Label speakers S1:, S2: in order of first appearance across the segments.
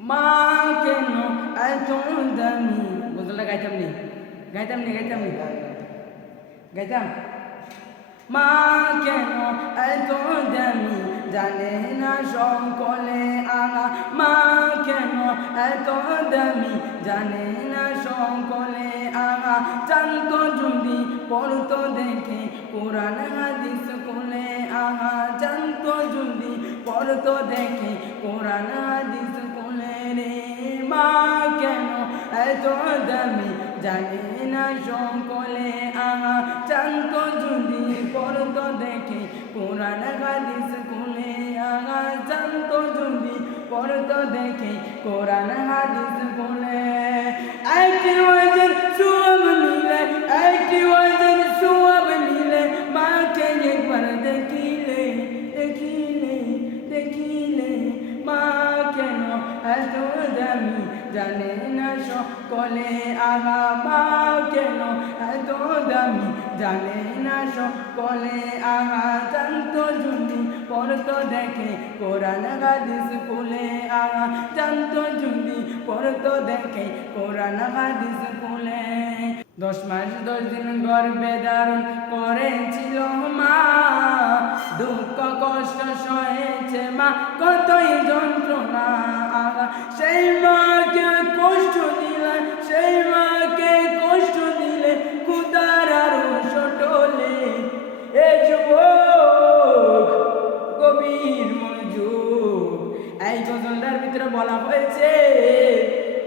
S1: মা কেন এত দামি। বুঝলে গাইতাম নি? গাইতাম নি গাইতাম নি? গাইতাম? মা কেন এত দামি। জানে না সকলে আগা মা কেন এত দামি। জানে না সকলে আগা জানতো যদি পড়তো দেখে কোরআন, হাদিস কোলে আগা জানতো যদি পড়তো দেখে কোরআন, হাদিস রে মা কেন? এত দামি জানি না সকলে আহা। চান্ত যদি পড়তো দেখে কোরআন হাদিস কোলে আহা। চান্ত যদি পড়তো দেখে কোরআন হাদিস কোলে জানে না সকলে আগা মা কেন? এত দামি। জানে না সকলে আগা জানতো যদি পড়তো দেখে কোরআন হাদিস কুলে আগা জানতো যদি পড়তো দেখে কোরআন হাদিস কুলে দশ মাস দশ দিন গর্বে ধারণ করেছিল মা। দুঃখ কষ্ট সহেছে মা, কতই যন্ত্রণা সেই মাকে কষ্ট দিলে, সেই মাকে কষ্ট দিলে কুদার আরও সটলে। এ যুবক, গভীর মনোযোগ। এই গজলটার ভিতরে বলা হয়েছে,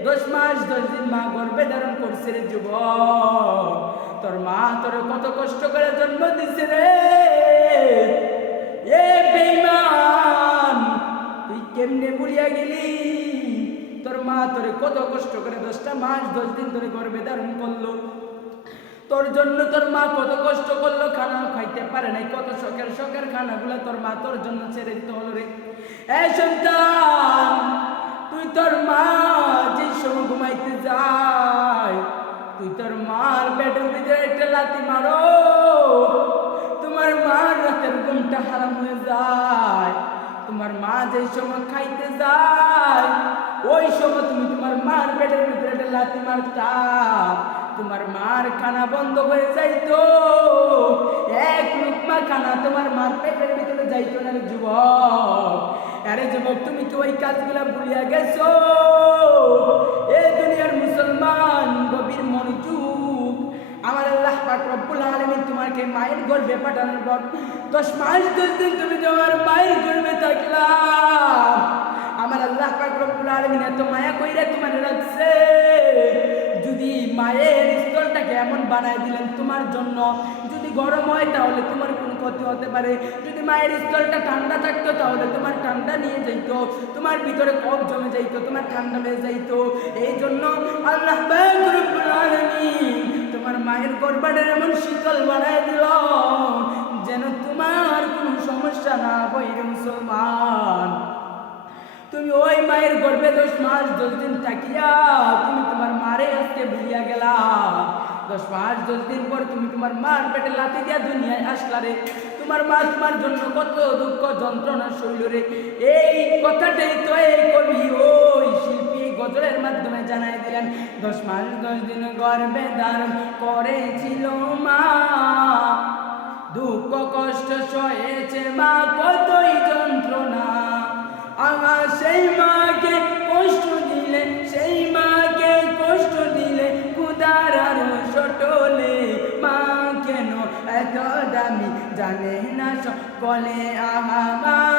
S1: দশ মাস, দশ দিন মা গর্ভে ধারণ করছে রে যুবক। তোর মা তোর কত কষ্ট করে জন্ম দিছে রে। কেমনে বুড়িয়া গেলি? তোর মা তোরে কত কষ্ট করে দশটা মাস, দশ দিন ধরে গর্বে ধারণ করল। তোর জন্য তোর মা কত কষ্ট করল খানা খাইতে পারে নাই। কত শখের শখের খানাগুলো তোর মা তোর জন্য ছেড়ে দিতে হলো রে। এ সন্তান তোমার মা যে সময় খাইতে যায়, ওই সময় তুমি তোমার মার পেটের ভিতরে লাথি মারতা। তোমার মার খানা বন্ধ হয়ে যাইতো। এক লুকমা খানা তোমার মার পেটের ভিতরে যাইতো না যুবক। আরে যুবক, তুমি তো ওই কাজগুলা ভুলিয়া গেছো। মায়ের পাঠানোর পর দশ মাস দশ দিন তুমি তোমার মায়ের গর্ভে থাকলা। আমার আল্লাহ পাক রব্বুল আলামিন এত মায়া কইরা তোমার রাখছে। যদি মায়ের স্তরটাকে এমন বানায় দিলেন তোমার জন্য, যদি গরম হয় তাহলে তোমার কোনো ক্ষতি হতে পারে। যদি মায়ের স্তরটা ঠান্ডা থাকতো তাহলে তোমার ঠান্ডা নিয়ে যাইতো, তোমার ভিতরে কফ জমে যাইতো, তোমার ঠান্ডা হয়ে যাইতো। এই জন্য আল্লাহ আলামিন তোমার মায়ের গর্বাটা এমন শীতল বানায় দিল যেন তোমার কোনো সমস্যা না হয় মুসলমান। তুমি ওই মায়ের গর্ভে দশ মাস দশ দিন থাকিয়া তুমি তোমার মারে আজকে ভুলিয়া গেলা। দশ মাস দশ দিন পর তুমি তোমার মার পেটে লাথি দিয়া দুনিয়ায় আসলা রে, তোমার মা তোমার জন্য কত দুঃখ যন্ত্রণা শৈল রে। এই কথাটাই তো এই কবি ওই গজলের মাধ্যমে জানাই দিলেন, দশ মাস দশ দিন গর্ভে ধারণ করেছিল মা। দুঃখ কষ্ট সয়েছে মা, কতই যন্ত্রণা। আমার সেই মাকে কষ্ট দিলে, সেই মাকে কষ্ট দিলে কুদার আরও সটলে। মা কেন এত দামি জানে না সকলে মা।